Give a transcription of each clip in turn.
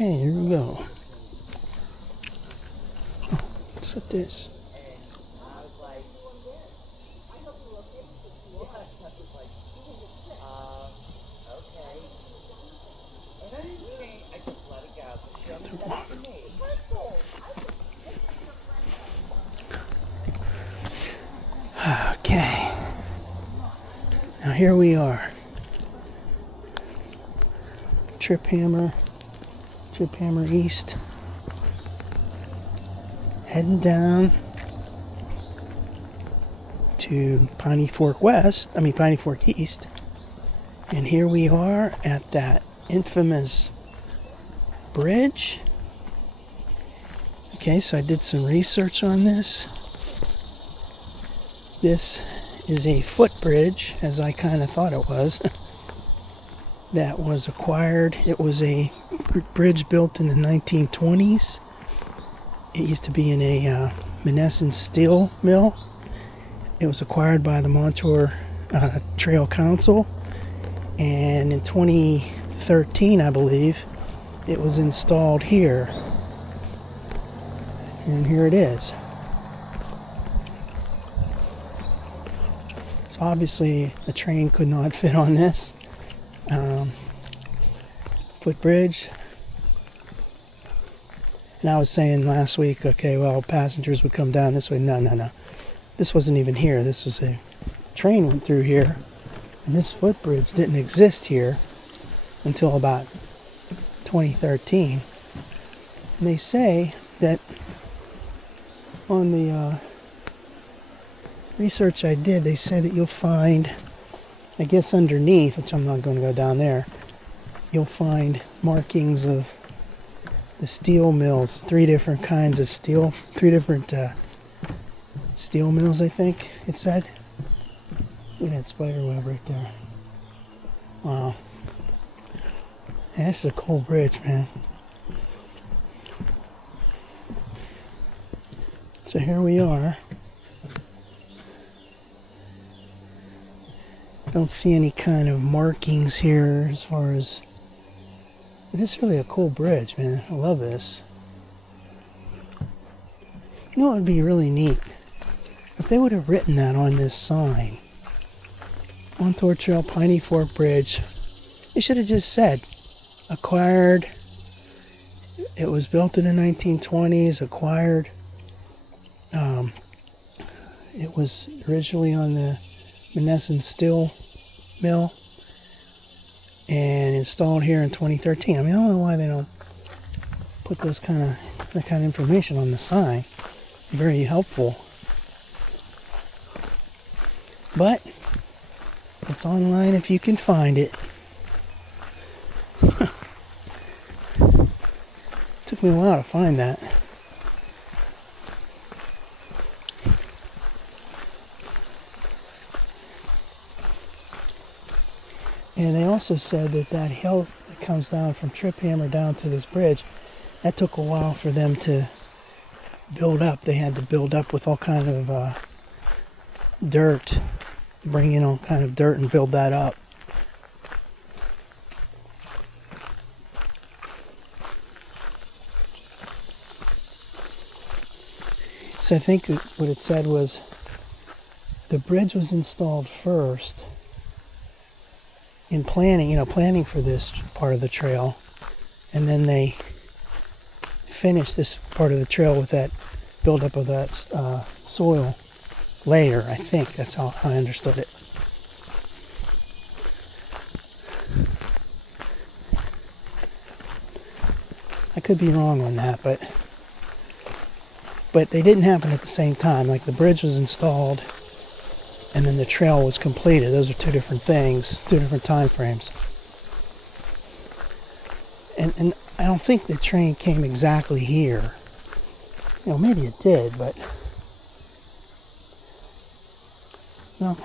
Okay, here we go. Oh, what's up this? Okay. Now here we are. Trip Hammer East. Heading down to Piney Fork East. And here we are at that infamous bridge. Okay, so I did some research on this. This is a footbridge, as I kind of thought it was, that was acquired. It was a bridge built in the 1920s. It used to be in a Menneson steel mill. It was acquired by the Montour Trail Council, and in 2013, I believe, it was installed here. And here it is. So obviously a train could not fit on this footbridge. And I was saying last week, okay, well, passengers would come down this way. No. This wasn't even here. This was a train went through here. And this footbridge didn't exist here until about 2013. And they say that on the research I did, they say that you'll find, I guess underneath, which I'm not going to go down there, you'll find markings of the steel mills, three different steel mills, I think it said. Look at that spider web right there. Wow. Yeah, this is a cool bridge, man. So here we are. Don't see any kind of markings here as far as... It is really a cool bridge, man. I love this. You know what would be really neat? If they would have written that on this sign. Montour Trail Piney Fork Bridge. They should have just said, acquired. It was built in the 1920s, acquired. It was originally on the Menneson steel mill and installed here in 2013. I mean, I don't know why they don't put that kind of information on the sign. Very helpful. But it's online if you can find it. Took me a while to find that. And they also said that hill that comes down from Trip Hammer down to this bridge, that took a while for them to build up. They had to build up with all kind of dirt, bring in all kind of dirt and build that up. So I think what it said was the bridge was installed first in planning for this part of the trail, and then they finished this part of the trail with that buildup of that soil later. I think that's how I understood it. I could be wrong on that, but they didn't happen at the same time. Like the bridge was installed and then the trail was completed. Those are two different things, two different time frames. And I don't think the train came exactly here. You know, maybe it did, but no.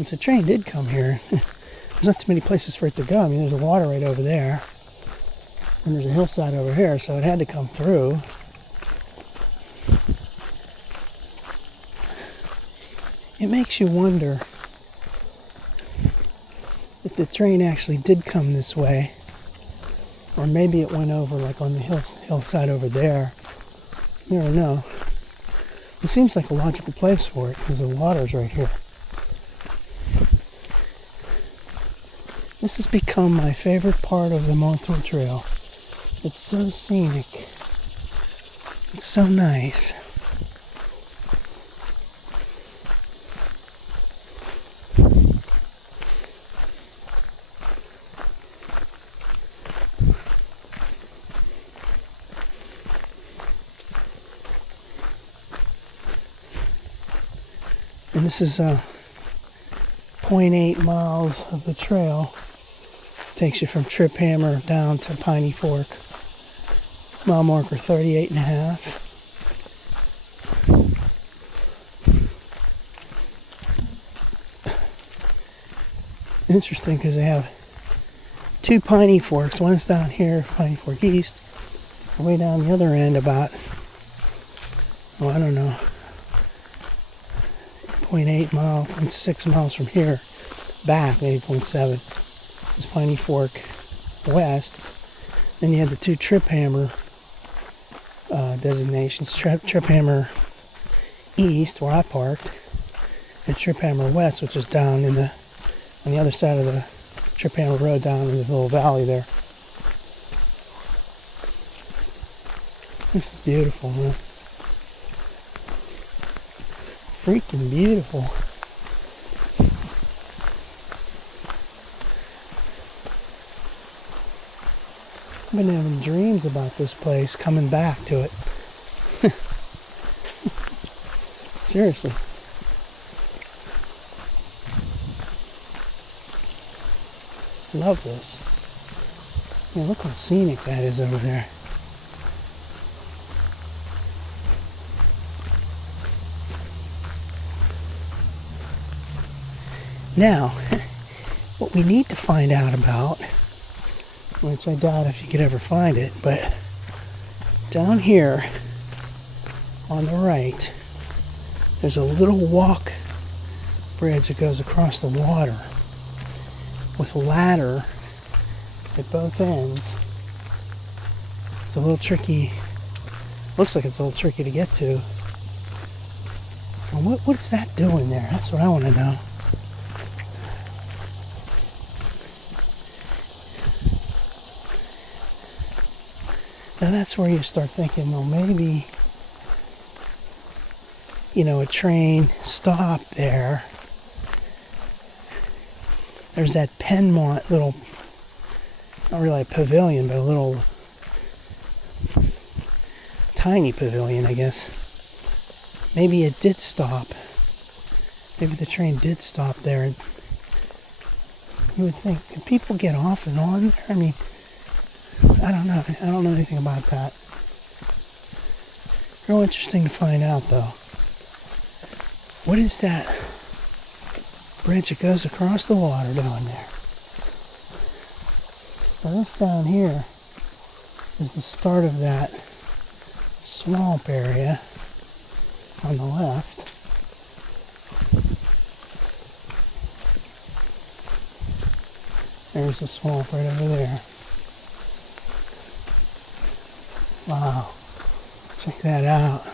If the train did come here, there's not too many places for it to go. I mean, there's the water right over there, and there's a hillside over here, so it had to come through. It makes you wonder if the train actually did come this way Or maybe it went over like on the hillside over there. You never know. It seems like a logical place for it because the water's right here. This has become my favorite part of the Montour Trail. It's so scenic. It's so nice. And this is 0.8 miles of the trail. Takes you from Trip Hammer down to Piney Fork. Mile marker 38.5. Interesting because they have two Piney Forks. One's down here, Piney Fork East. Way down the other end about, oh, I don't know, 0.8 mile, 0.6 miles from here. Back, maybe 0.7. Is Piney Fork West. Then you have the two Trip Hammer designations. Trip Hammer East, where I parked, and Trip Hammer West, which is down in the on the other side of the Trip Hammer Road, down in the little valley there. This is beautiful, man. Freaking beautiful. I've been having dreams about this place, coming back to it. Seriously. Love this. Yeah, look how scenic that is over there. Now, what we need to find out about, which I doubt if you could ever find it, but down here on the right, there's a little walk bridge that goes across the water with a ladder at both ends. It's a little tricky, looks like it's a little tricky to get to. And what's that doing there? That's what I want to know. Now that's where you start thinking, well, maybe, you know, a train stopped there. There's that Penmont little, not really a pavilion, but a little tiny pavilion, I guess. Maybe it did stop. Maybe the train did stop there. And you would think, can people get off and on there? I mean, I don't know. I don't know anything about that. Real interesting to find out, though. What is that bridge that goes across the water down there? Now this down here is the start of that swamp area on the left. There's the swamp right over there. Wow, check that out.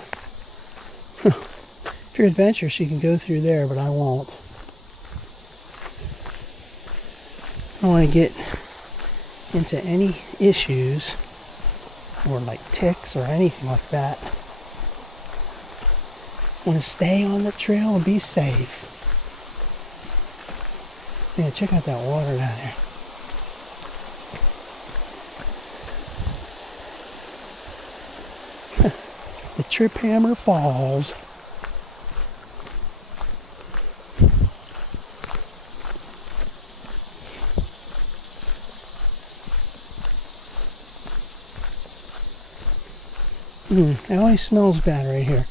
If you're adventurous, you can go through there, but I won't. I don't want to get into any issues or like ticks or anything like that. I want to stay on the trail and be safe. Yeah, check out that water down there. The Trip Hammer Falls. It always smells bad right here.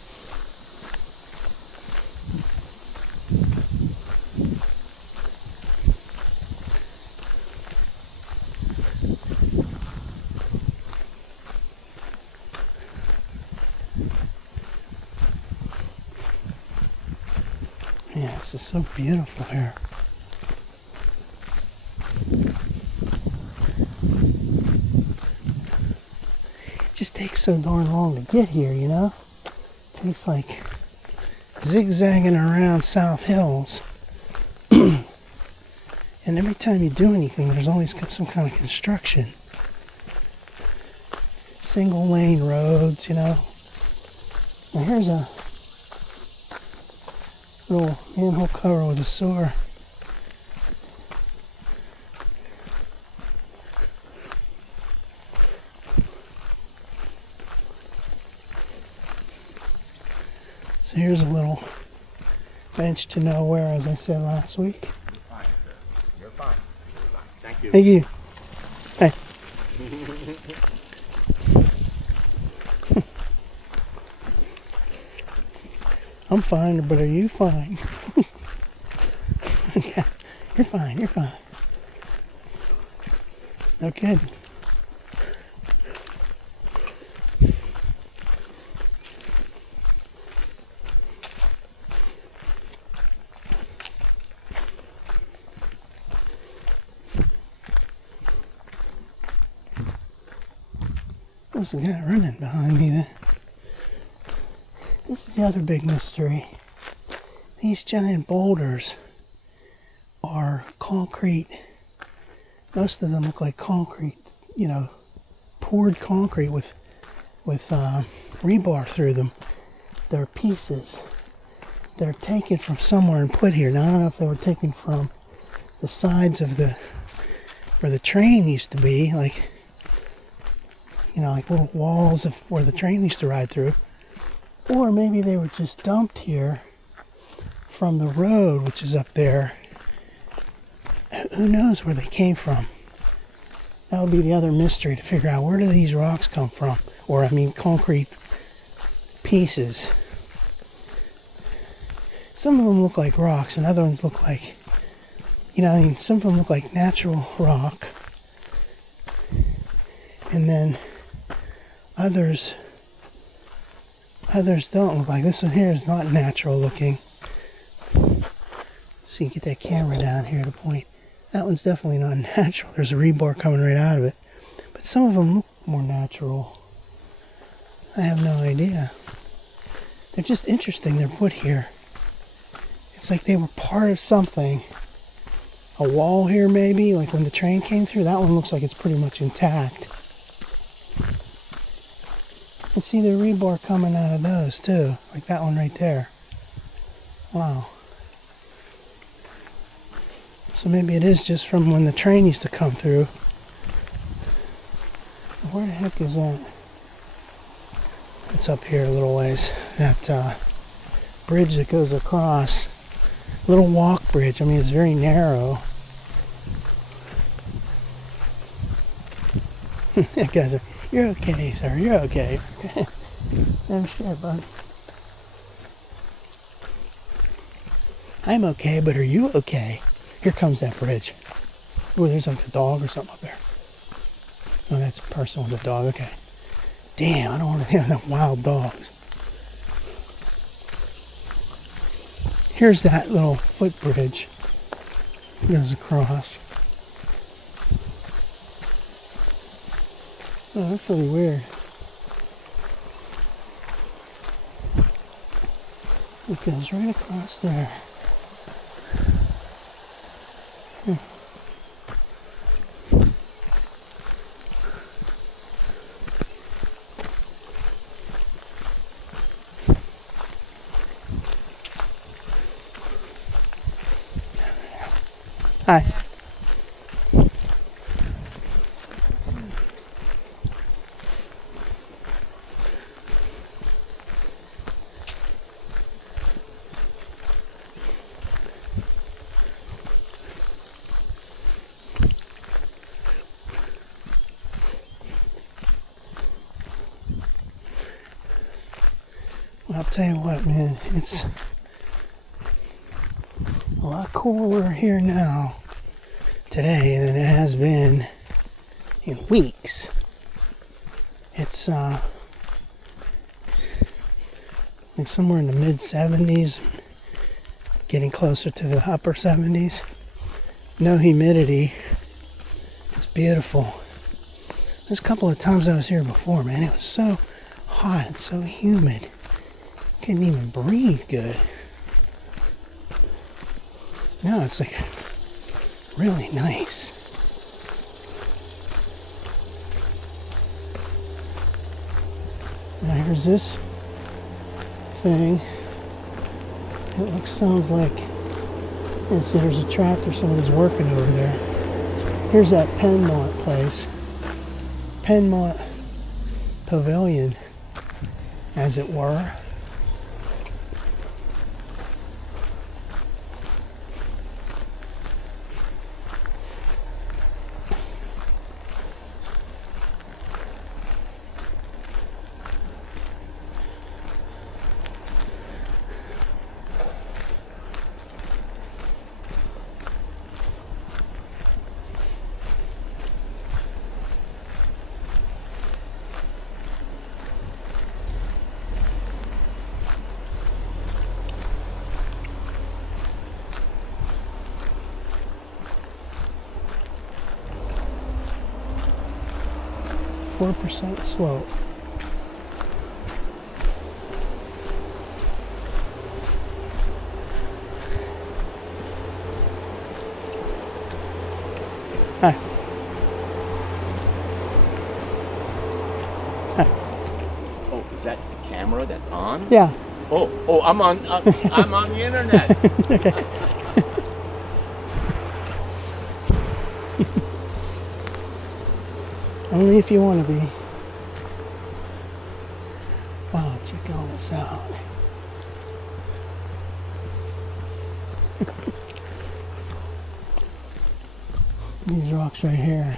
Yeah, this is so beautiful here. just takes so darn long to get here, you know? It takes like zigzagging around South Hills. And every time you do anything, there's always some kind of construction. Single lane roads, you know. Now here's a little manhole cover with a sewer. So here's a little bench to nowhere, as I said last week. You're fine, sir. You're fine. You're fine. Thank you. Thank you. Hey. I'm fine, but are you fine? Okay. You're fine, you're fine. No kidding. There's a guy running behind me there. This is the other big mystery. These giant boulders are concrete. Most of them look like concrete, you know, poured concrete with rebar through them. They're pieces. They're taken from somewhere and put here. Now I don't know if they were taken from the sides of where the train used to be, like, you know, like little walls of where the train used to ride through. Or maybe they were just dumped here from the road, which is up there. Who knows where they came from? That would be the other mystery, to figure out where do these rocks come from? Or, I mean, concrete pieces. Some of them look like rocks, and other ones look like, you know, I mean, some of them look like natural rock. And then others don't look like. This one here is not natural looking. See, get that camera down here to point. That one's definitely not natural. There's a rebar coming right out of it. But some of them look more natural. I have no idea. They're just interesting. They're put here. It's like they were part of something. A wall here maybe, like when the train came through. That one looks like it's pretty much intact. And see the rebar coming out of those too, like that one right there. Wow. So maybe it is just from when the train used to come through. Where the heck is that? It's up here a little ways. That bridge that goes across. Little walk bridge. I mean, it's very narrow. You guys are, you're okay, sir. You're okay. I'm sure, bud. I'm okay, but are you okay? Here comes that bridge. Oh, there's like a dog or something up there. Oh, that's a person with a dog. Okay. Damn, I don't want to have that wild dogs. Here's that little footbridge. Goes across. Oh, that's really weird. It goes right across there. Hi. Well, I'll tell you what, man, it's a lot cooler here now today than it has been in weeks. It's like somewhere in the mid 70s, getting closer to the upper 70s. No humidity. It's beautiful. There's a couple of times I was here before, man. It was so hot and so humid. Couldn't even breathe good. Now it's like really nice. Now here's this thing. It sounds like, let's see, there's a tractor, somebody's working over there. Here's that Penmont place. Penmont Pavilion, as it were. %, slope. Hi. Hi. Oh, is that the camera that's on? Yeah. Oh, I'm on the internet. Okay. Only if you want to be. Wow, check all this out. These rocks right here.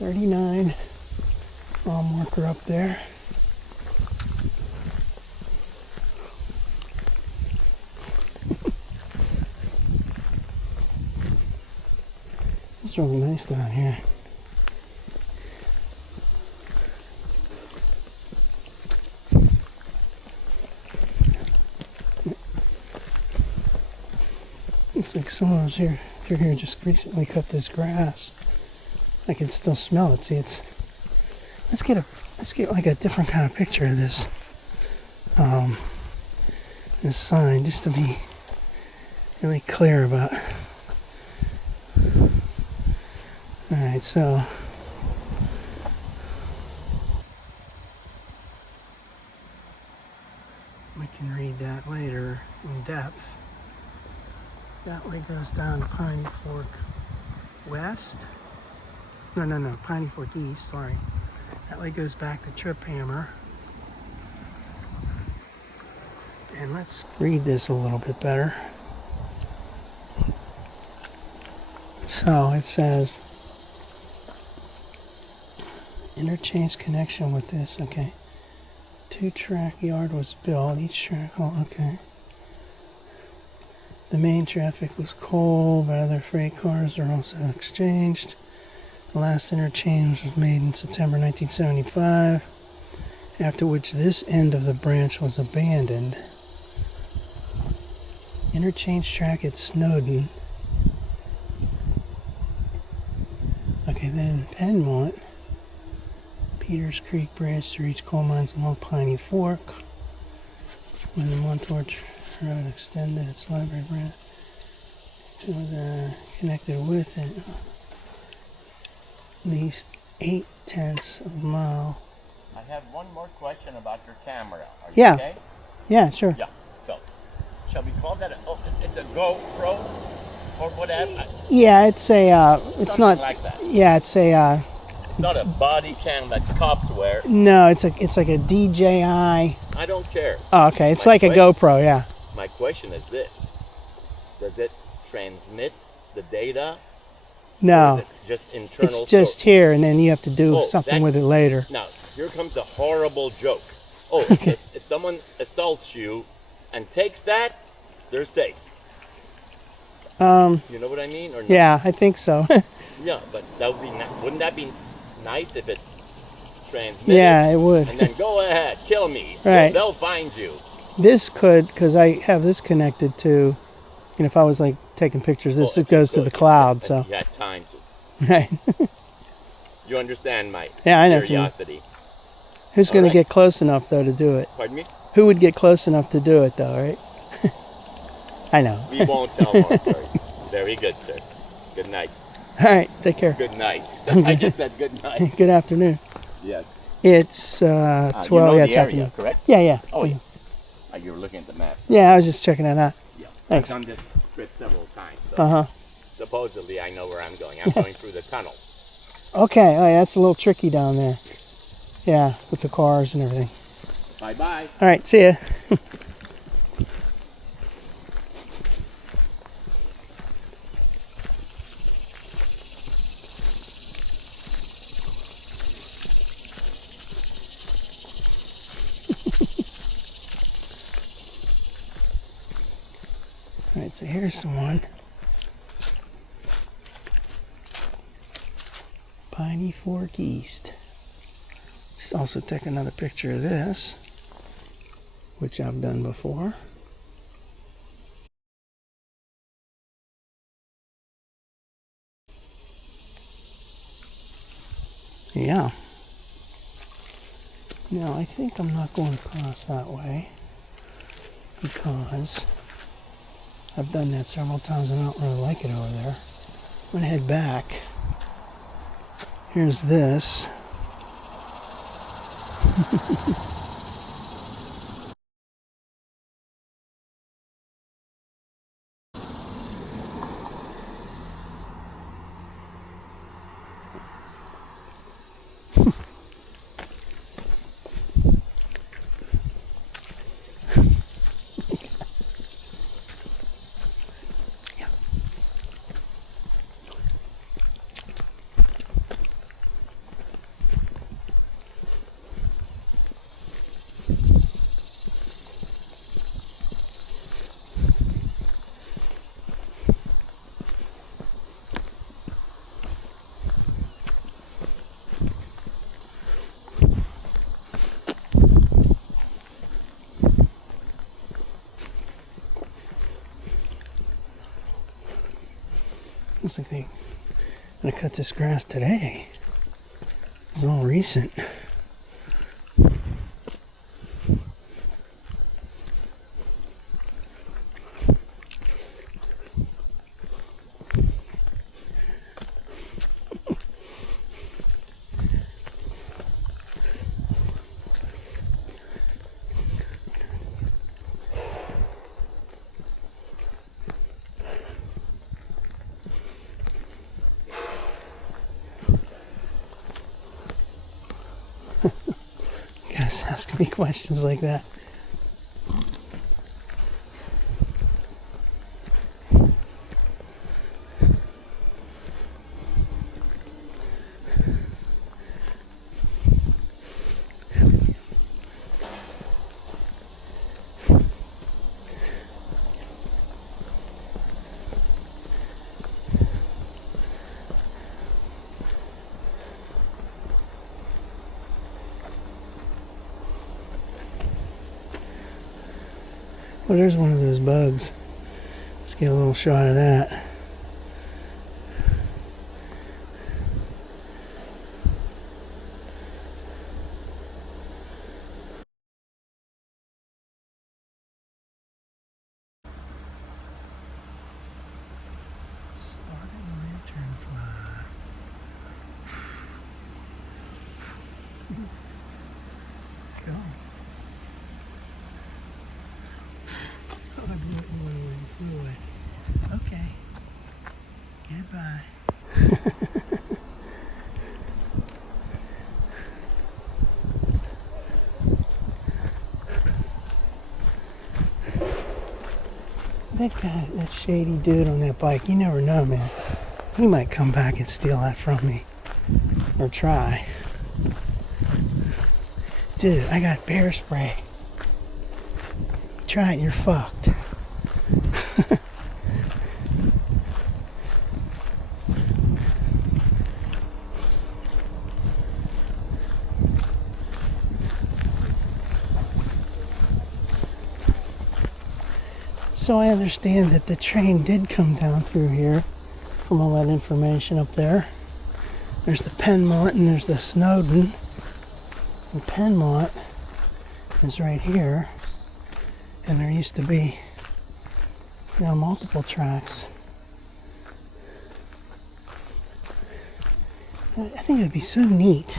$39. Arm marker up there. It's really nice down here. Looks like someone was here through here just recently cut this grass. I can still smell it. See, let's get like a different kind of picture of this this sign, just to be really clear about. Alright, so we can read that later in depth. That way goes down Piney Fork West. No, Piney Fork East, sorry. That way goes back to Trip Hammer. And let's read this a little bit better. So it says, interchange connection with this, okay. 2-track yard was built, each track, oh, okay. The main traffic was coal, but other freight cars are also exchanged. The last interchange was made in September 1975, after which this end of the branch was abandoned. Interchange track at Snowden. Okay, then Penmont. Peters Creek Bridge to reach coal mines along Piney Fork. When the Montour Road extended its library branch, it was connected with it at least 0.8 of a mile. I have one more question about your camera. Are you Yeah. okay? Yeah, sure. Yeah. So, shall we call that it's a GoPro or whatever? Yeah, it's a, it's Something not, like that. yeah, it's a, It's not a body cam that cops wear. no, it's like a DJI. I don't care. Oh, okay, it's My like a question- GoPro, yeah. My question is this: does it transmit the data? Or No, is it just internal? it's just source? here, and then you have to do Oh, something that- with it later. Now, here comes the horrible joke. Oh, Okay. if someone assaults you and takes that, they're safe. You know what I mean, or not? Yeah, I think so. Yeah, but that would be wouldn't that be nice if it transmitted? Yeah, it would. And then go ahead, kill me. Right. They'll find you. This could, because I have this connected to, if I was like taking pictures. This Well, it goes to the cloud, so. If you had time to. Right. You understand my Yeah, I know. curiosity. Who's going to get close enough, though, to do it? Pardon me? Who would get close enough to do it, though, right? I know. We won't tell Montour. Very good, sir. Good night. All right, take care. Good night. I just said good night. Good afternoon. Yes. It's 12. You know Yeah, the it's area, afternoon. correct? Yeah. Oh, yeah. You were looking at the map. Yeah, I was just checking it out. Yeah. Thanks. I've done this trip several times. So Uh-huh. supposedly, I know where I'm going. I'm going through the tunnel. Okay. Oh, yeah, that's a little tricky down there. Yeah, with the cars and everything. Bye-bye. All right, see ya. All right, so here's the one. Piney Fork East. Let's also take another picture of this, which I've done before. Yeah. Now, I think I'm not going across that way because I've done that several times and I don't really like it over there. I'm going to head back. Here's this. Looks like they're gonna cut this grass today. It's all recent. Guys asking me questions like that. Well, there's one of those bugs. Let's get a little shot of that. Go. Oh, I blew it away when it flew away. Okay. Goodbye. That guy, that shady dude on that bike, you never know, man. He might come back and steal that from me. Or try. Dude, I got bear spray. Try it and you're fucked. So I understand that the train did come down through here from all that information up there. There's the Penmont and there's the Snowden. And Penmont is right here. And there used to be, multiple tracks. I think it would be so neat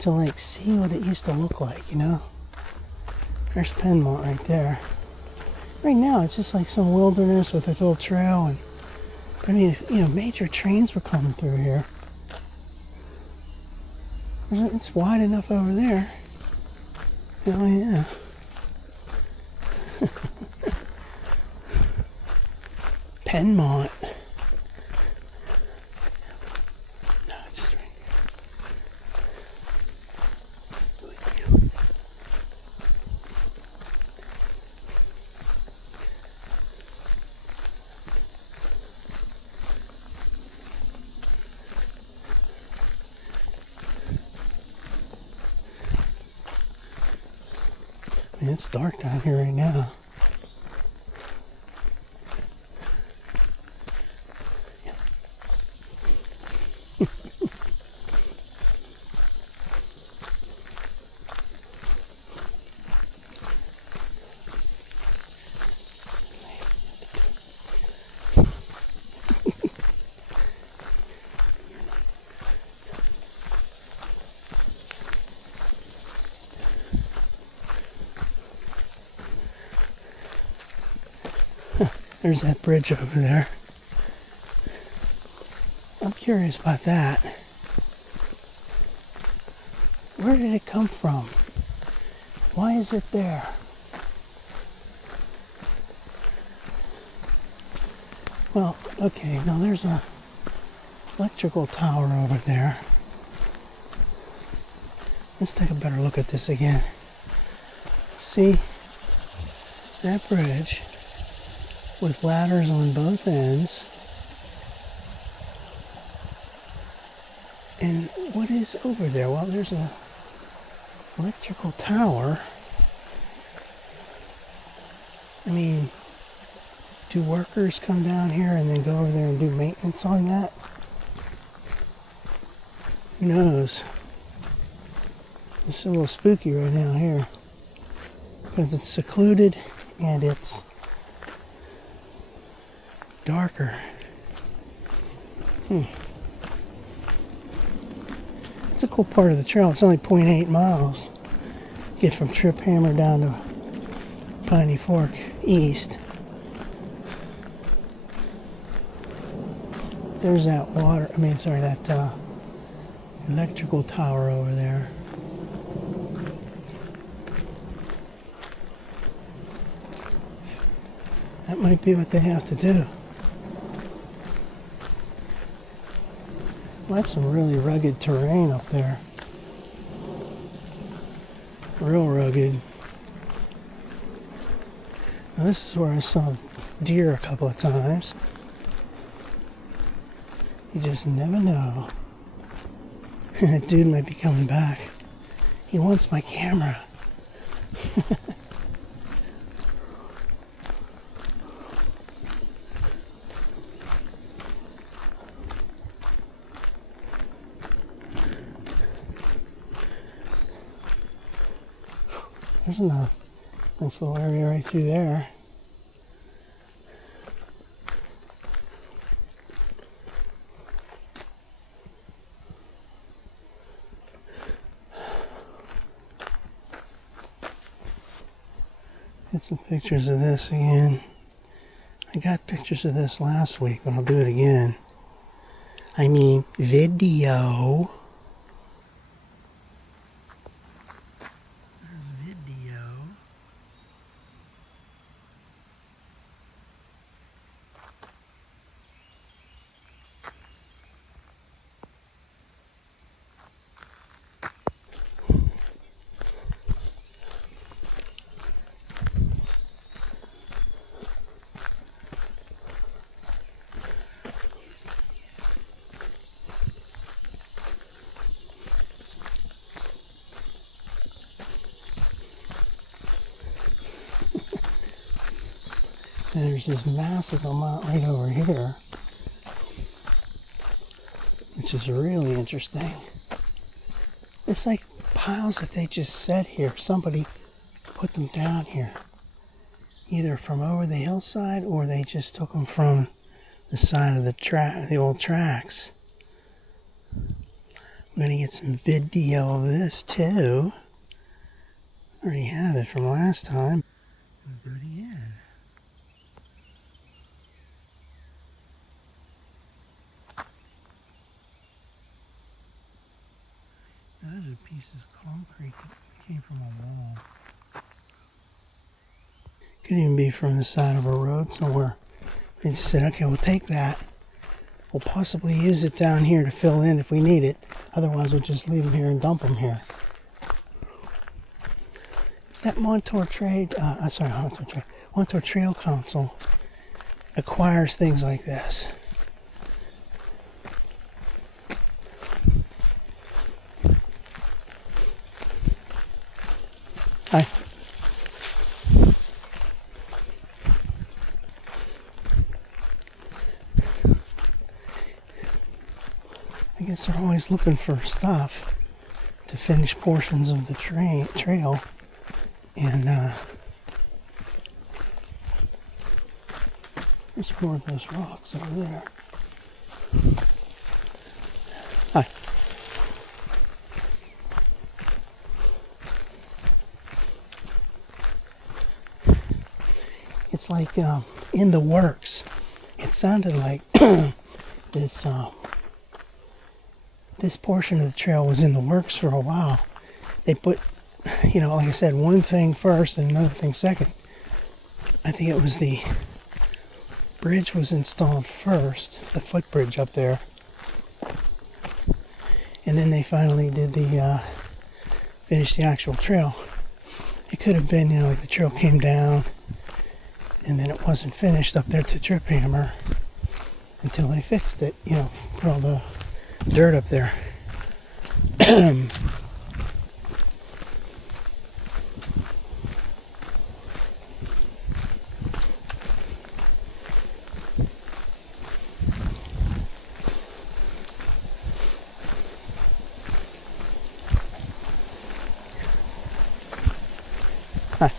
to like see what it used to look like, There's Penmont right there. Right now it's just like some wilderness with a little trail, and I mean, major trains were coming through here. It's wide enough over there. Oh yeah. Penmont. No, it's right here. I mean, it's dark down here right now. There's that bridge over there. I'm curious about that. Where did it come from? Why is it there? Well, okay, now there's a electrical tower over there. Let's take a better look at this again. See that bridge with ladders on both ends. And what is over there? Well, there's a electrical tower. I mean, do workers come down here and then go over there and do maintenance on that? Who knows? It's a little spooky right now here, because it's secluded and it's darker. It's a cool part of the trail. It's only 0.8 miles. Get from Trip Hammer down to Piney Fork east. There's that that electrical tower over there. That might be what they have to do. Well, that's some really rugged terrain up there. Real rugged. Now, this is where I saw deer a couple of times. You just never know. That dude might be coming back. He wants my camera. There's a nice little area right through there. Get some pictures of this again. I got pictures of this last week, but I'll do it again. I mean, video. And there's this massive amount right over here, which is really interesting. It's like piles that they just set here. Somebody put them down here, either from over the hillside or they just took them from the side of the old tracks. I'm gonna get some video of this too. I already have it from last time. I'll do it again. Those are pieces of concrete that came from a wall. Could even be from the side of a road somewhere. They just said, okay, we'll take that. We'll possibly use it down here to fill in if we need it. Otherwise, we'll just leave them here and dump them here. That Montour Trail Council acquires things like this. Hi. I guess they're always looking for stuff to finish portions of the trail. And there's more of those rocks over there. Hi. It's like in the works. It sounded like this portion of the trail was in the works for a while. They put, like I said, one thing first and another thing second. I think it was the bridge was installed first, the footbridge up there. And then they finally did finished the actual trail. It could have been, like the trail came down and then it wasn't finished up there to Trip Hammer until they fixed it, put all the dirt up there. Hi.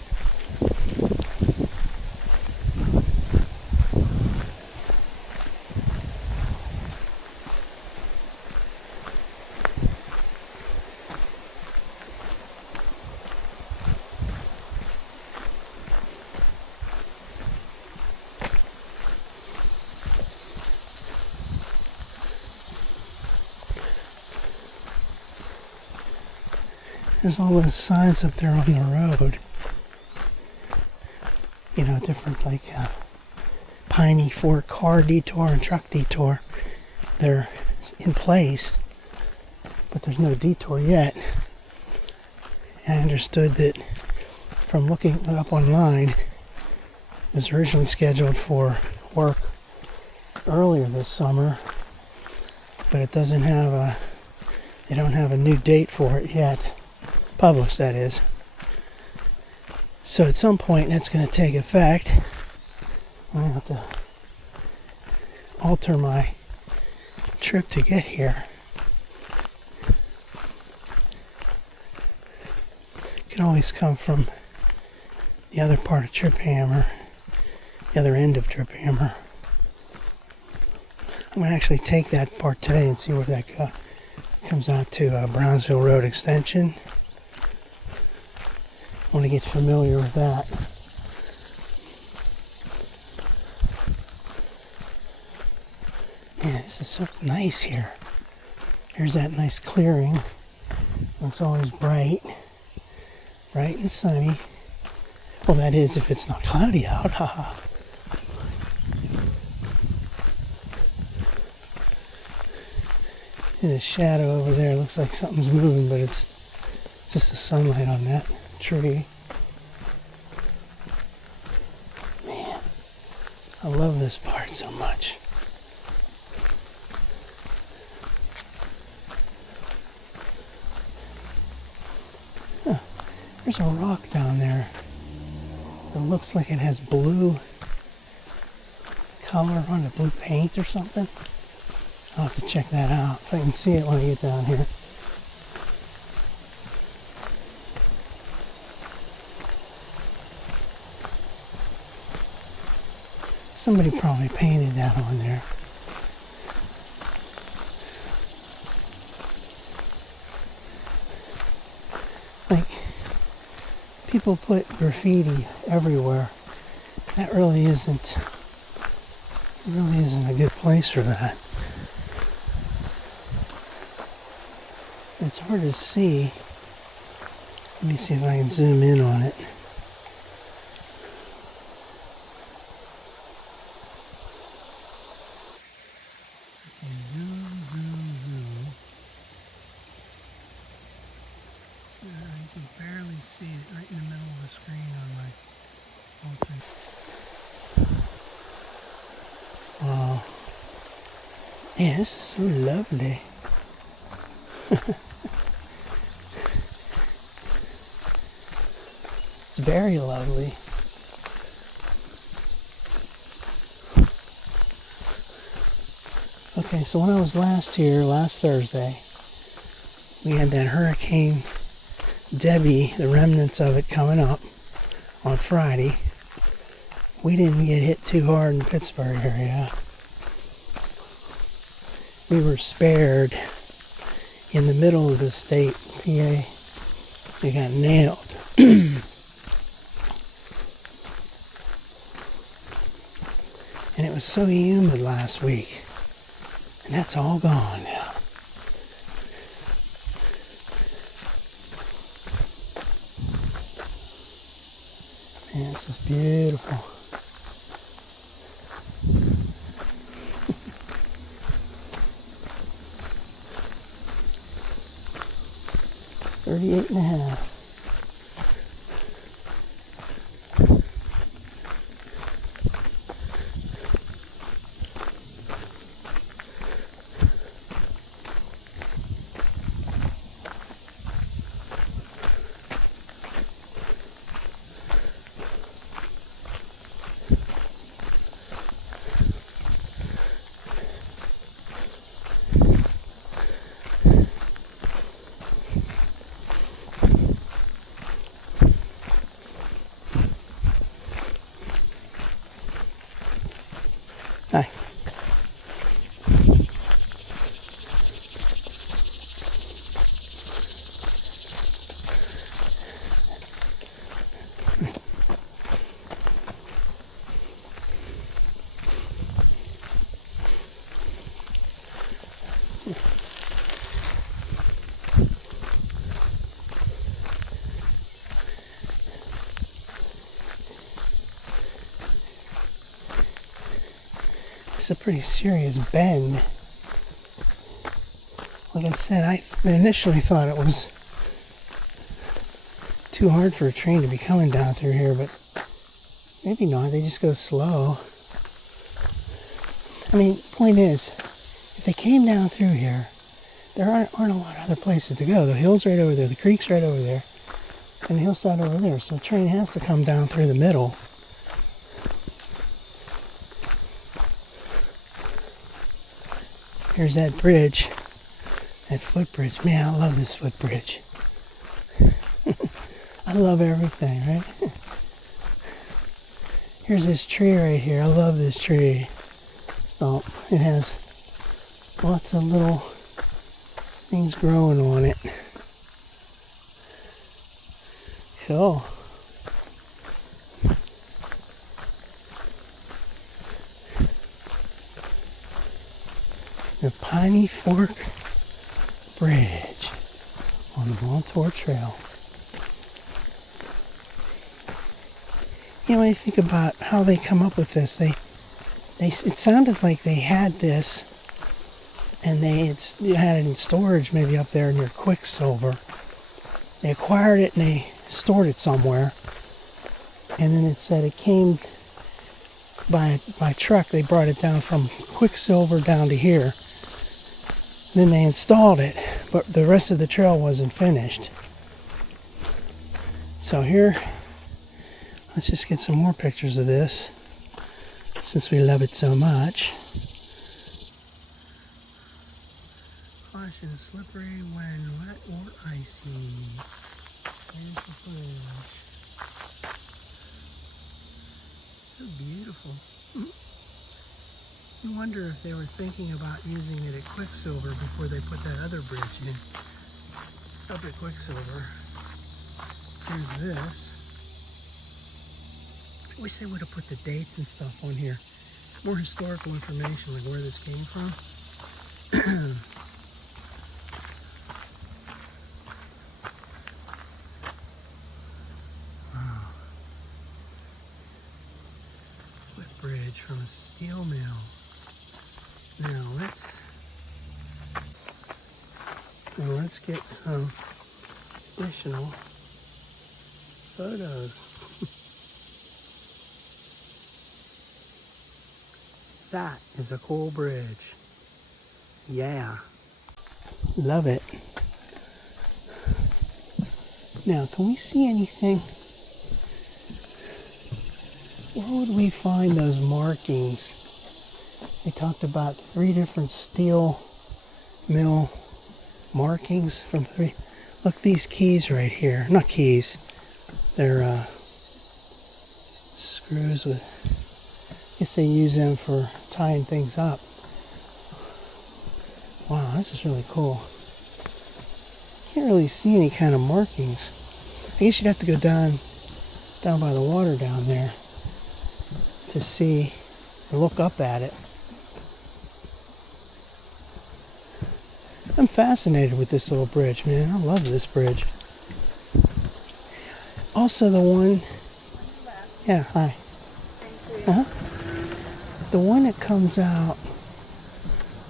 There's all those signs up there on the road. Different like Piney for car detour and truck detour. They're in place, but there's no detour yet. I understood that from looking it up online, it was originally scheduled for work earlier this summer, but it doesn't have they don't have a new date for it yet. Published, that is. So at some point that's going to take effect. I'm going to have to alter my trip to get here. You can always come from the other part of Trip Hammer, the other end of Trip Hammer. I'm going to actually take that part today and see where that comes out to Brownsville Road Extension. I want to get familiar with that. Man, this is so nice here. Here's that nice clearing. It's always bright and sunny. Well, that is if it's not cloudy out. Haha. The shadow over there looks like something's moving, but it's just the sunlight on that tree. Man, I love this part so much. Huh. There's a rock down there that looks like it has blue color on the blue paint or something. I'll have to check that out if I can see it when I get down here. Somebody probably painted that on there. Like, people put graffiti everywhere. That really isn't a good place for that. It's hard to see. Let me see if I can zoom in on it. Zoom. You can barely see it right in the middle of the screen on my phone. Wow. Man, this is so lovely. It's very lovely. Okay, so when I was last here, last Thursday, we had that Hurricane Debbie, the remnants of it coming up on Friday. We didn't get hit too hard in the Pittsburgh area. We were spared in the middle of the state, PA. We got nailed. And it was so humid last week. And that's all gone now. Man, this is beautiful. $38.5. Hi. It's a pretty serious bend. Like I said, I initially thought it was too hard for a train to be coming down through here, but maybe not. They just go slow. I mean, point is, if they came down through here, there aren't a lot of other places to go. The hill's right over there, the creek's right over there, and the hillside over there. So the train has to come down through the middle. Here's that bridge, that footbridge. Man, I love this footbridge. I love everything, right? Here's this tree right here. I love this tree stump. It has lots of little things growing on it. Cool. The Piney Fork Bridge on the Montour Trail. You know, when I think about how they come up with this, it sounded like they had this and they had it in storage maybe up there near Quicksilver. They acquired it and they stored it somewhere. And then it said it came by truck. They brought it down from Quicksilver down to here. Then they installed it, but the rest of the trail wasn't finished. So here, let's just get some more pictures of this. since we love it so much. Caution, slippery when wet or icy. There's the bridge. So beautiful. You wonder if they were thinking about using it at Quicksilver before they put that other bridge in. Up at Quicksilver. Here's this. I wish they would have put the dates and stuff on here. More historical information, like where this came from. Wow. Footbridge from a steel mill. Now let's get some additional photos. That is a cool bridge. Yeah. Love it. Now, can we see anything? Where would we find those markings? They talked about 3 different steel mill markings from 3. Look, these keys right here. Not keys. They're screws with... I guess they use them for tying things up. Wow, this is really cool. Can't really see any kind of markings. I guess you'd have to go down by the water down there to see or look up at it. I'm fascinated with this little bridge, man. I love this bridge. Also the one... Yeah, hi. Uh-huh. The one that comes out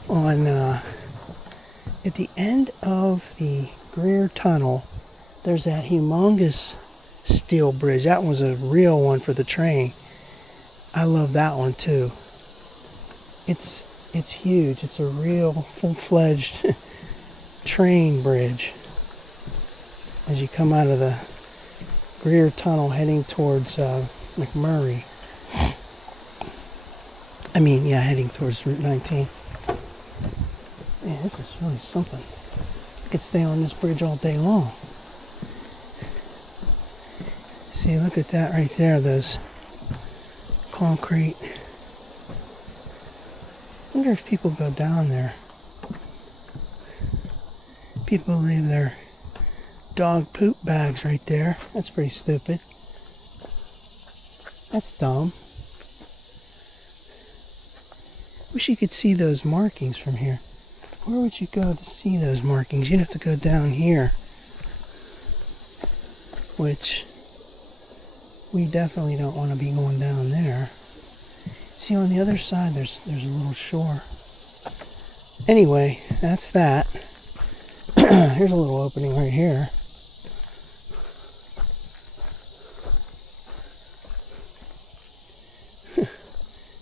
on at the end of the Greer Tunnel, there's that humongous steel bridge. That was a real one for the train. I love that one too. It's huge. It's a real full-fledged train bridge. As you come out of the Greer Tunnel heading towards McMurray. Heading towards Route 19. Man, this is really something. I could stay on this bridge all day long. See, look at that right there, those concrete. I wonder if people go down there. People leave their dog poop bags right there. That's pretty stupid. That's dumb. Wish you could see those markings from here. Where would you go to see those markings? You'd have to go down here. Which we definitely don't want to be going down there. See, on the other side there's a little shore. Anyway, that's that. Here's a little opening right here.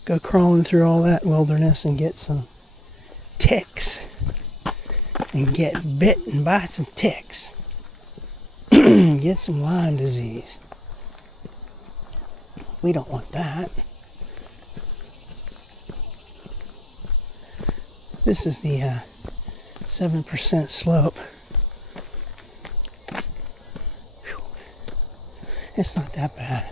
Go crawling through all that wilderness and get some ticks. And get bitten by some ticks. Get some Lyme disease. We don't want that. This is the 7% slope. Whew. It's not that bad.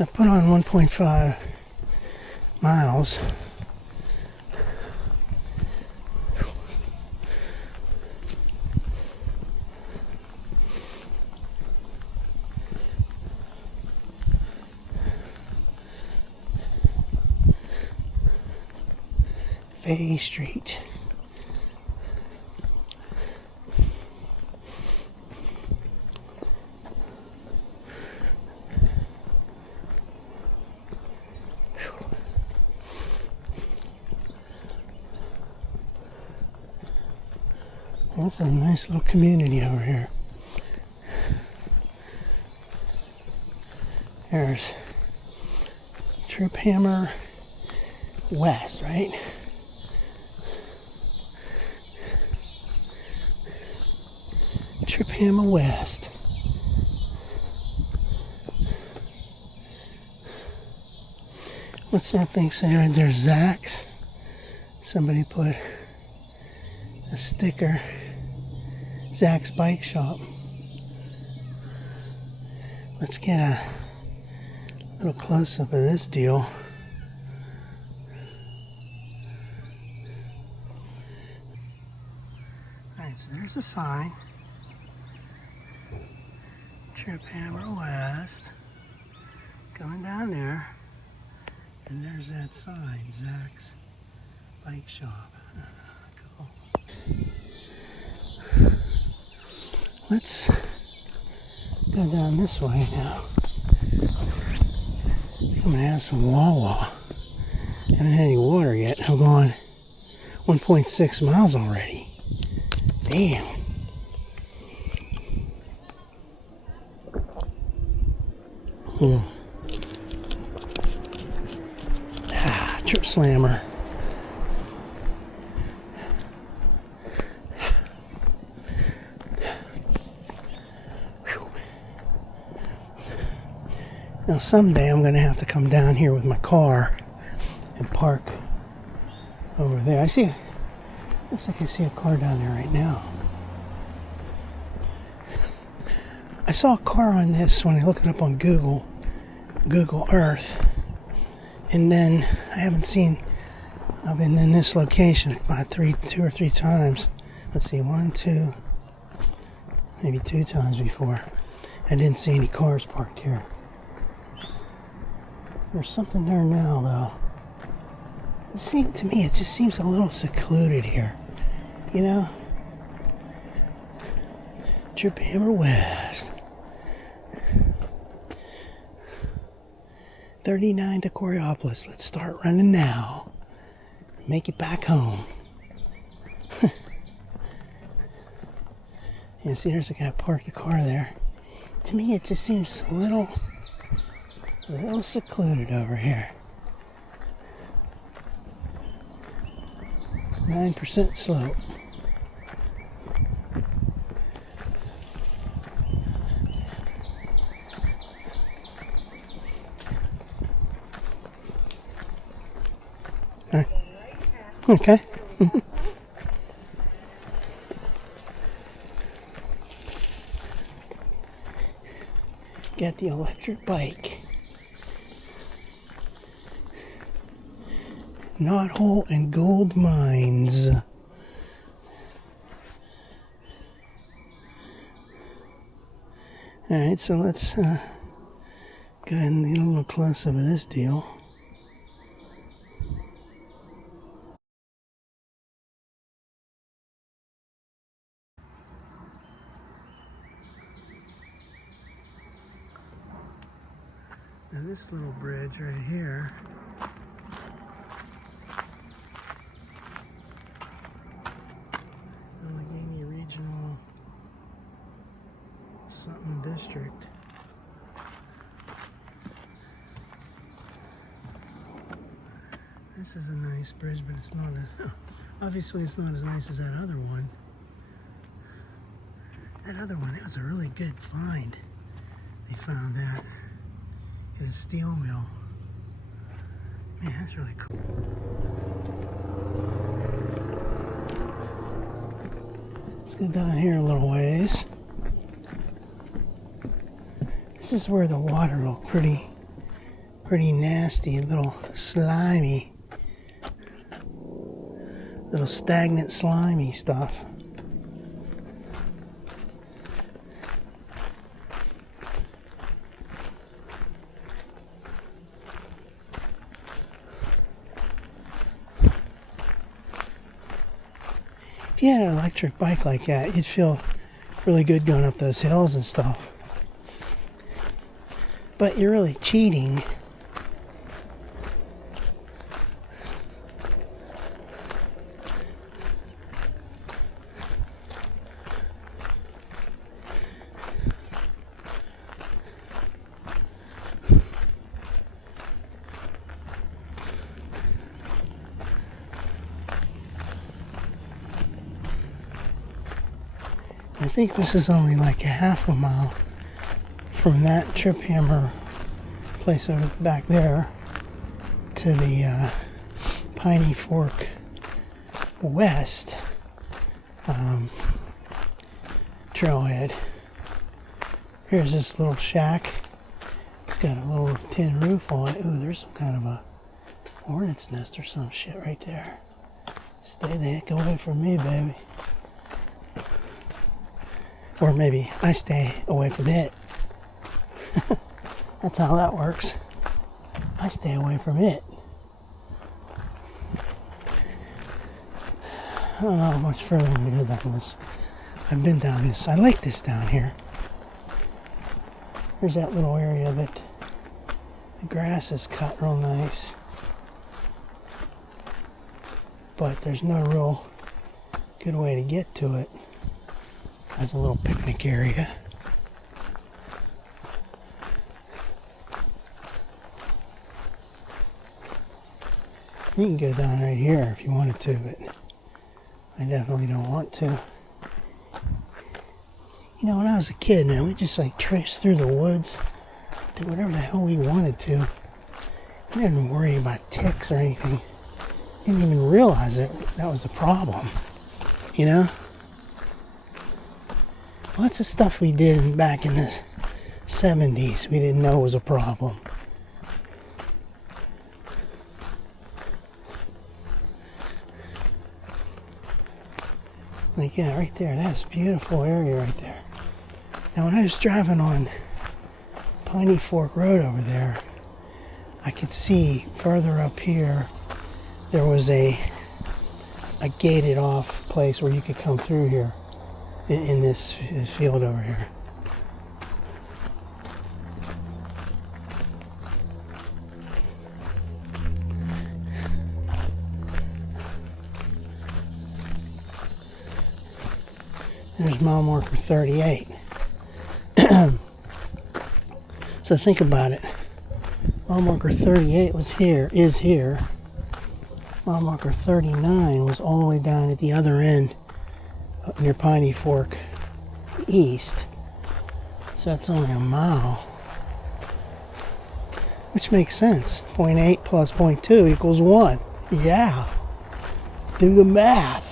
So I put on 1.5 miles. Fay Street. That's a nice little community over here. There's Trip Hammer West, right? Trip Hammer West. What's that thing saying right there? Zach's? Somebody put a sticker. Zach's Bike Shop. Let's get a little close-up of this deal. Alright, so there's a sign. Trip Hammer West. Going down there. And there's that sign, Zach's Bike Shop. Cool. Let's go down this way now. I'm gonna have some Wawa. Haven't had any water yet. I'm going 1.6 miles already. Damn. Trip Slammer. Now someday I'm going to have to come down here with my car and park over there. Looks like I see a car down there right now. I saw a car on this when I looked it up on Google Earth. And then I've been in this location about 2 or 3 times. Let's see, 1, 2, maybe 2 times before. I didn't see any cars parked here. There's something there now, though. To me, it just seems a little secluded here. You know? Trip Hammer West. 39 to Coriopolis. Let's start running now. Make it back home. Yeah, see, there's a guy parked a car there. To me, it just seems a little secluded over here. 9% slope. Okay. Get the electric bike. Knothole and Gold Mines. Alright, so let's go ahead and get a little close up of this deal. Now this little bridge right here Allegheny Regional something district. This is a nice bridge, but it's not obviously it's not as nice as that other one. That other one, that was a really good find. They found that in a steel mill. Man, that's really cool. Let's go down here a little ways. This is where the water looked pretty Pretty nasty, little slimy, little stagnant slimy stuff. If you had an electric bike like that, you'd feel really good going up those hills and stuff. But you're really cheating. I think this is only like a half a mile from that trip hammer place over back there to the Piney Fork West trailhead. Here's this little shack. It's got a little tin roof on it. Ooh, there's some kind of a hornet's nest or some shit right there. Stay the heck away from me, baby. Or maybe I stay away from it. That's how that works. I stay away from it. I don't know how much further we can go down this. I've been down this. I like this down here. There's that little area that the grass is cut real nice. But there's no real good way to get to it. As a little picnic area. You can go down right here if you wanted to, but I definitely don't want to. You know, when I was a kid, man, we just like traced through the woods, did whatever the hell we wanted to. We didn't worry about ticks or anything. Didn't even realize that was a problem, you know? Lots of stuff we did back in the 70s we didn't know was a problem. Like, yeah, right there, that's a beautiful area right there. Now, when I was driving on Piney Fork Road over there, I could see further up here, there was a gated off place where you could come through here. In this field over here. There's mile marker 38. So think about it. Mile marker 38 is here. Mile marker 39 was all the way down at the other end. Up near Piney Fork East. So that's only a mile. Which makes sense. 0.8 plus 0.2 equals 1. Yeah. Do the math.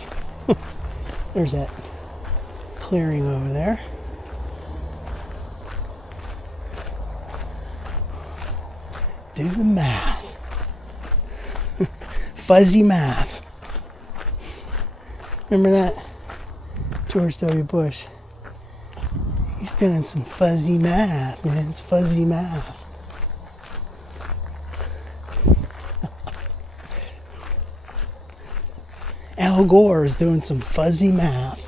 There's that clearing over there. Do the math. Fuzzy math. Remember that? George W. Bush. He's doing some fuzzy math, man. It's fuzzy math. Al Gore is doing some fuzzy math.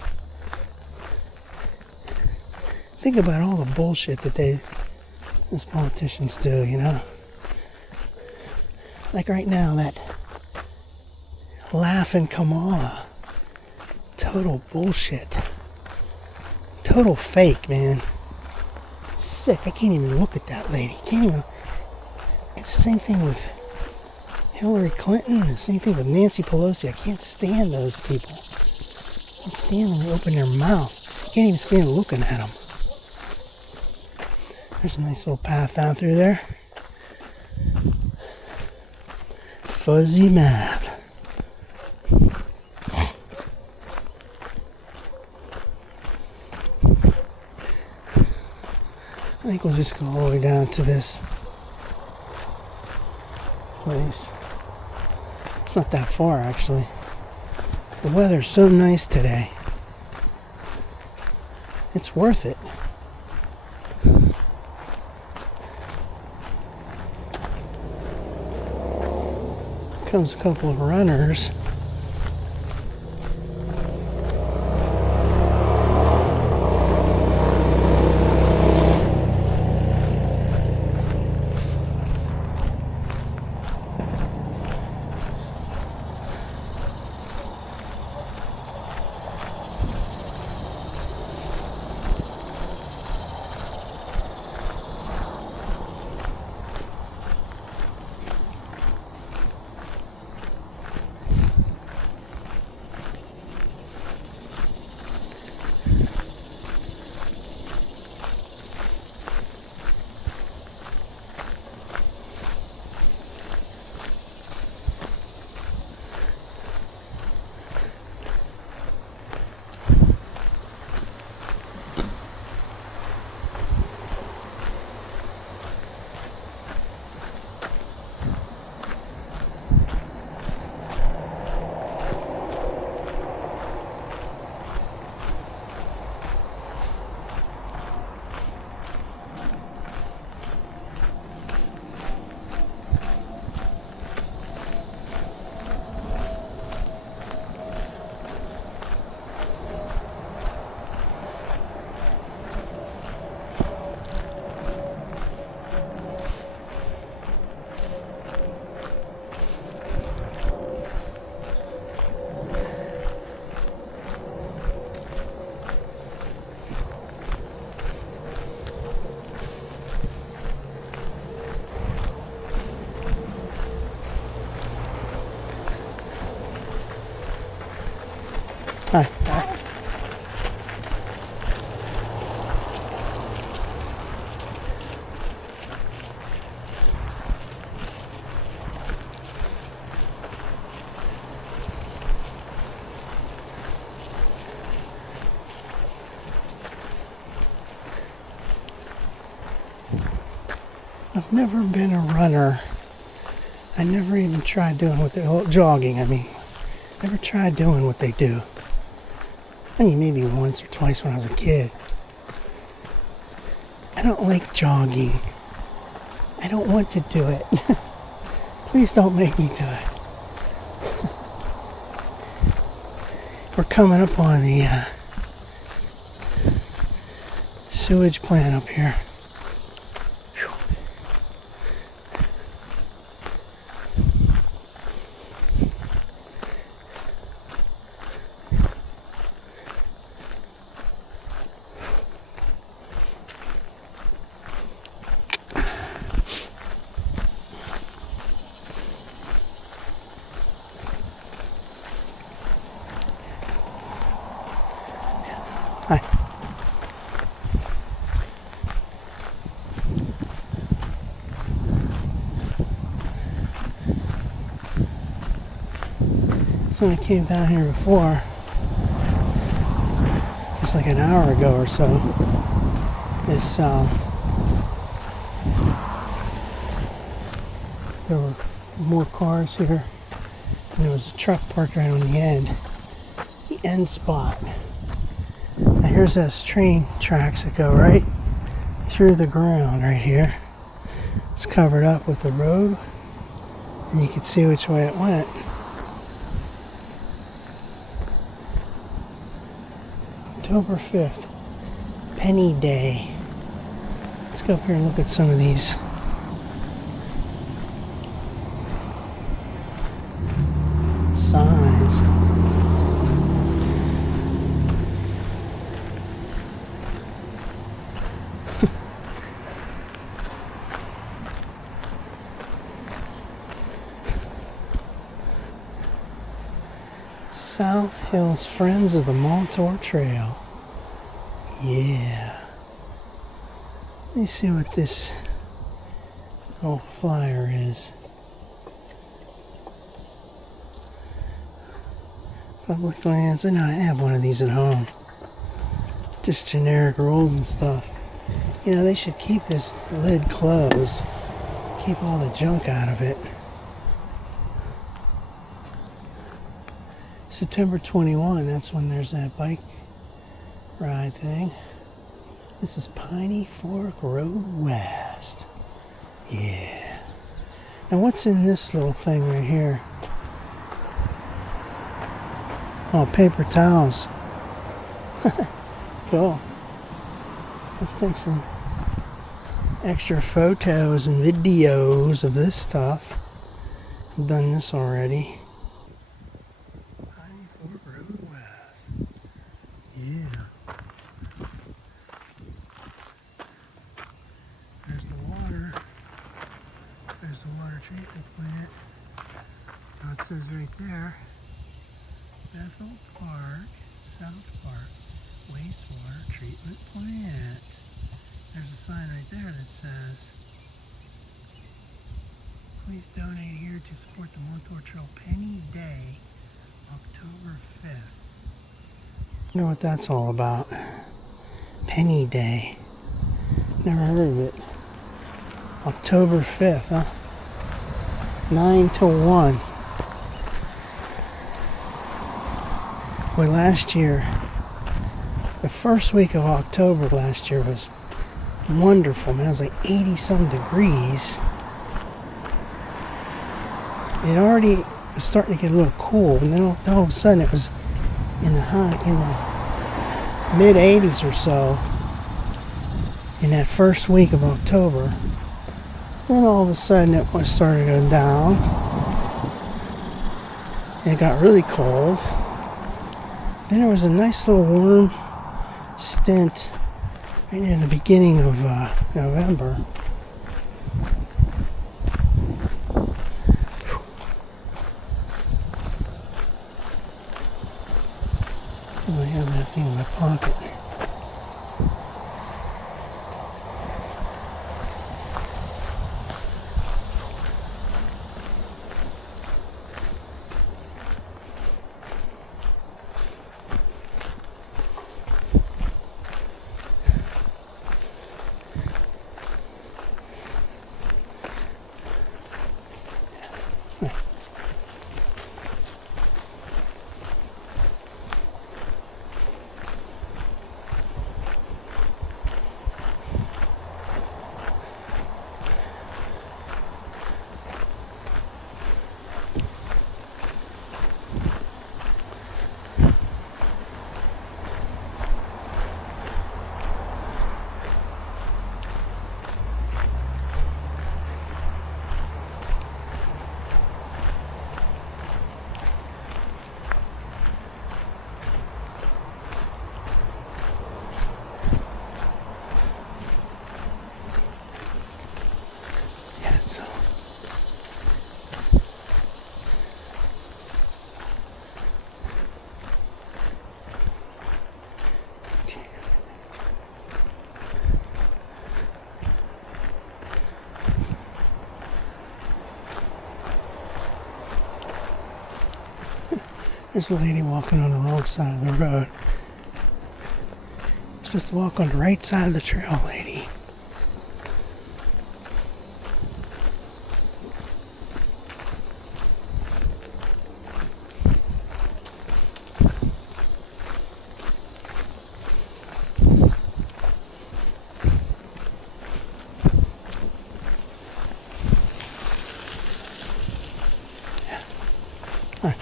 Think about all the bullshit that these politicians do, you know? Like right now, that laughing Kamala. Total bullshit. Total fake, man. Sick. I can't even look at that lady. Can't even. It's the same thing with Hillary Clinton. The same thing with Nancy Pelosi. I can't stand those people. I can't stand when they open their mouth. I can't even stand looking at them. There's a nice little path down through there. Fuzzy math. I think we'll just go all the way down to this place. It's not that far, actually. The weather's so nice today. It's worth it. Comes a couple of runners. Hi. I've never been a runner. I never even tried doing what they're jogging. I mean, never tried doing what they do. I mean, maybe once or twice when I was a kid. I don't like jogging. I don't want to do it. Please don't make me do it. We're coming up on the sewage plant up here. Hi. So when I came down here before, it's like an hour ago or so, this there were more cars here, and there was a truck parked right on the end spot. Now here's those train tracks that go right through the ground right here. It's covered up with the road, and you can see which way it went. October 5th, Penny Day. Let's go up here and look at some of these. Signs. South Hills Friends of the Montour Trail. Yeah. Let me see what this little flyer is. Public lands. I know I have one of these at home. Just generic rules and stuff. You know, they should keep this lid closed. Keep all the junk out of it. September 21, that's when there's that bike ride thing. This is Piney Fork Road West. Yeah. Now what's in this little thing right here? Oh, paper towels. Cool. Let's take some extra photos and videos of this stuff. I've done this already. Piney Fork Road West. Yeah. There's the water. There's the water treatment plant. Now it says right there, Bethel Park, South Park, wastewater treatment plant. There's a sign right there that says, please donate here to support the Montour Trail Penny Day, October 5th. You know what that's all about? Penny Day. Never heard of it. October 5th, huh? 9 to 1. Well, last year, the first week of October last year was wonderful, man. It was like 80 some degrees. It already was starting to get a little cool, and then all of a sudden it was in the mid 80s or so in that first week of October. Then all of a sudden it started to go down. And it got really cold. Then there was a nice little warm stint right near the beginning of November. Oh, I have that thing in my pocket. There's a lady walking on the wrong side of the road. You're supposed to walk on the right side of the trail, lady. All right.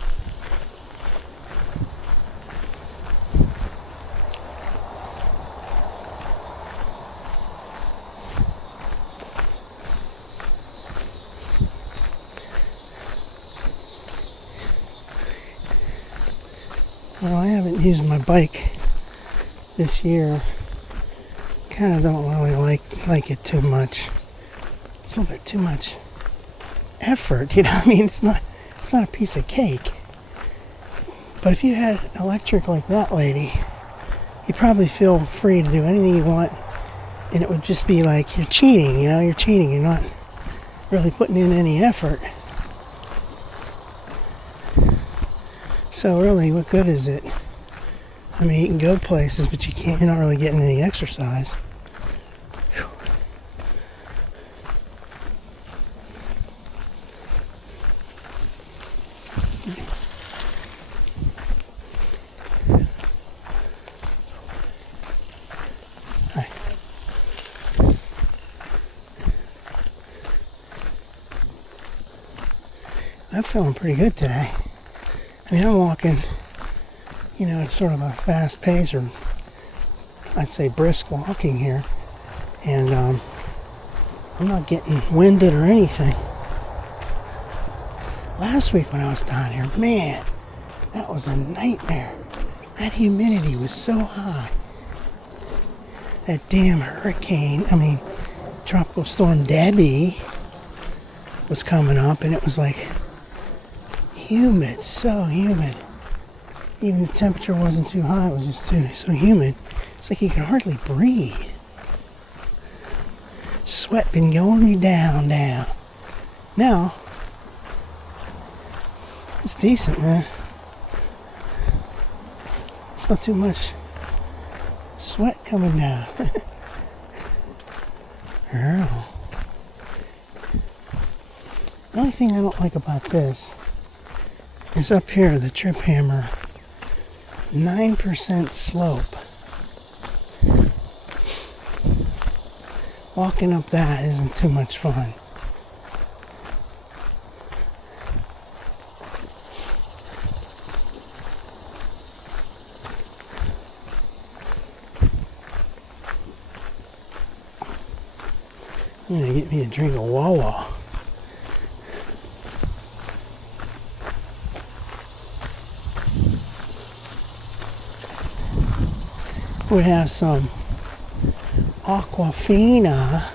Well, I haven't used my bike this year. Kind of don't really like it too much. It's a little bit too much effort, you know what I mean? It's not a piece of cake. But if you had electric like that lady, you'd probably feel free to do anything you want, and it would just be like you're cheating, you know? You're cheating. You're not really putting in any effort. So really, what good is it? I mean, you can go places, but you're not really getting any exercise. I'm feeling pretty good today. I mean, I'm walking, at sort of a fast pace, or I'd say brisk walking here. And I'm not getting winded or anything. Last week when I was down here, man, that was a nightmare. That humidity was so high. That damn Tropical Storm Debbie was coming up, and it was like humid, so humid. Even the temperature wasn't too high, it was just so humid. It's like you could hardly breathe. Sweat been going me down. Now, it's decent, man. It's not too much sweat coming down. Oh. The only thing I don't like about this is up here, the trip hammer, 9% slope. Walking up that isn't too much fun. I'm gonna get me a drink of Wawa. We have some Aquafina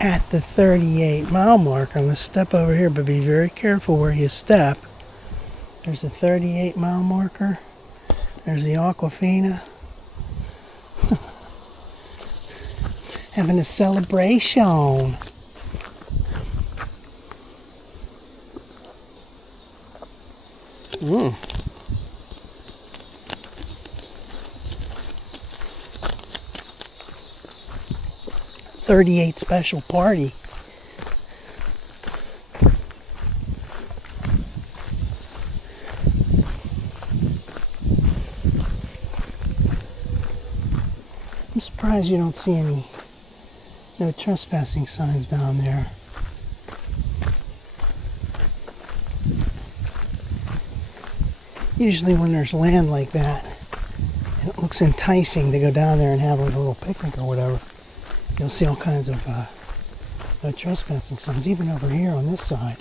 at the 38-mile marker. Let's step over here, but be very careful where you step. There's the 38-mile marker. There's the Aquafina. Having a celebration. Mm. 38 special party. I'm surprised you don't see no trespassing signs down there. Usually when there's land like that, and it looks enticing to go down there and have like a little picnic or whatever, you'll see all kinds of no trespassing signs, even over here on this side.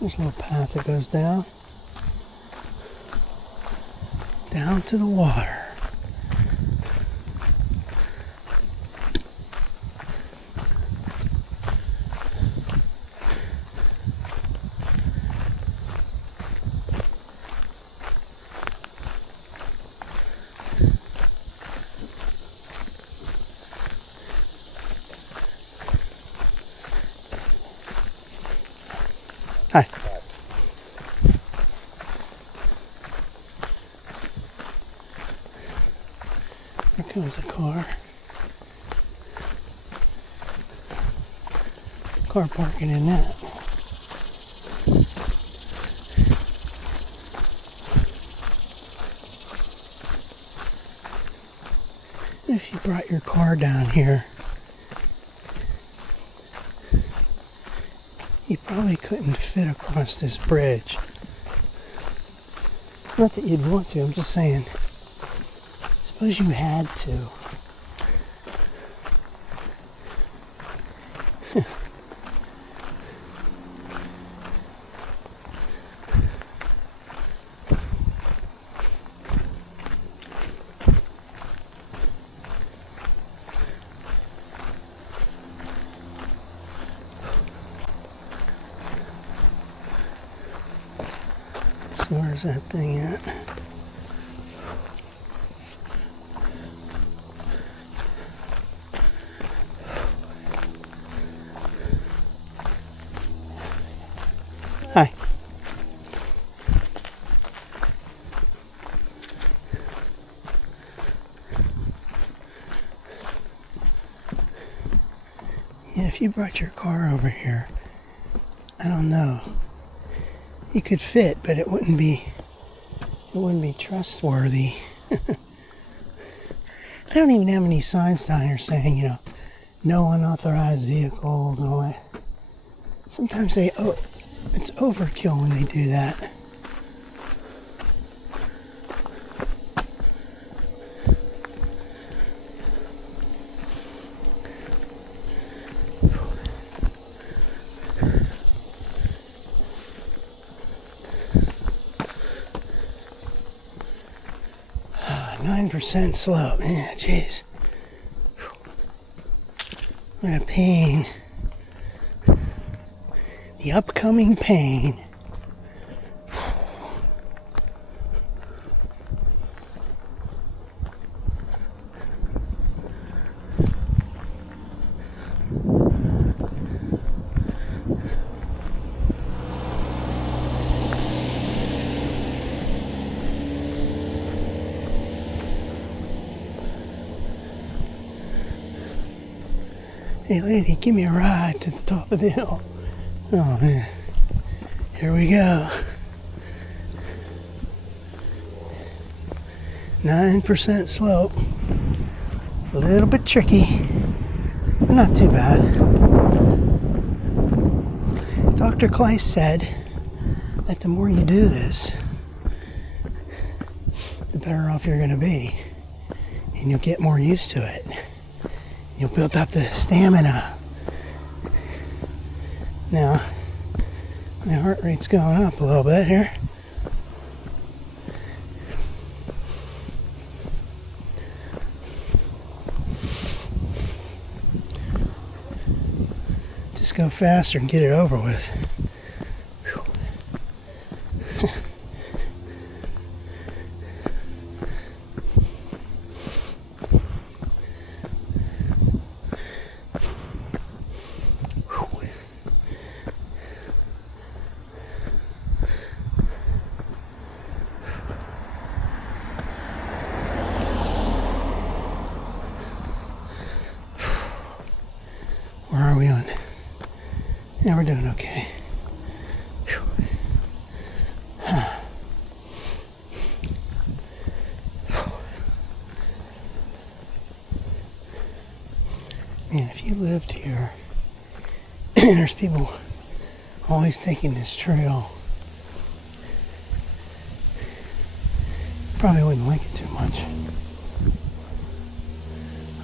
There's a little path that goes down to the water. Hi. Here comes a car. Car parking in that. If you brought your car down here, you probably couldn't fit across this bridge. Not that you'd want to, I'm just saying. Suppose you had to. So where's that thing at? Hi. Yeah, if you brought your car over here, I don't know. You could fit, but it wouldn't be trustworthy. I don't even have any signs down here saying, no unauthorized vehicles and all that. Sometimes it's overkill when they do that. Ah, 9% slope. Yeah, jeez. What a pain. The upcoming pain. Hey lady, give me a ride to the top of the hill. Oh man, here we go. 9% slope. A little bit tricky, but not too bad. Dr. Kleiss said that the more you do this, the better off you're going to be. And you'll get more used to it. You'll build up the stamina. Now, my heart rate's going up a little bit here. Just go faster and get it over with. Where are we on? Yeah, we're doing okay. Man, if you lived here, and there's people always taking this trail, probably wouldn't like it too much. I'm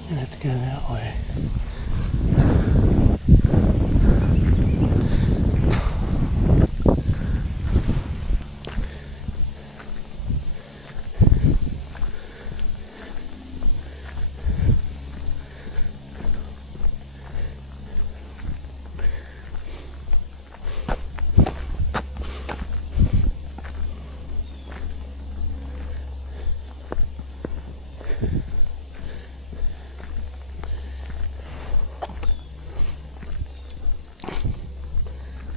gonna have to go that way.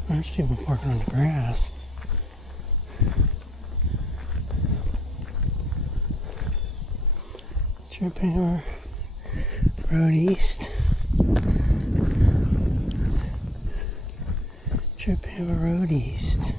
There's people parking on the grass. Trip Hammer, Road East. Trip Hammer, Road East.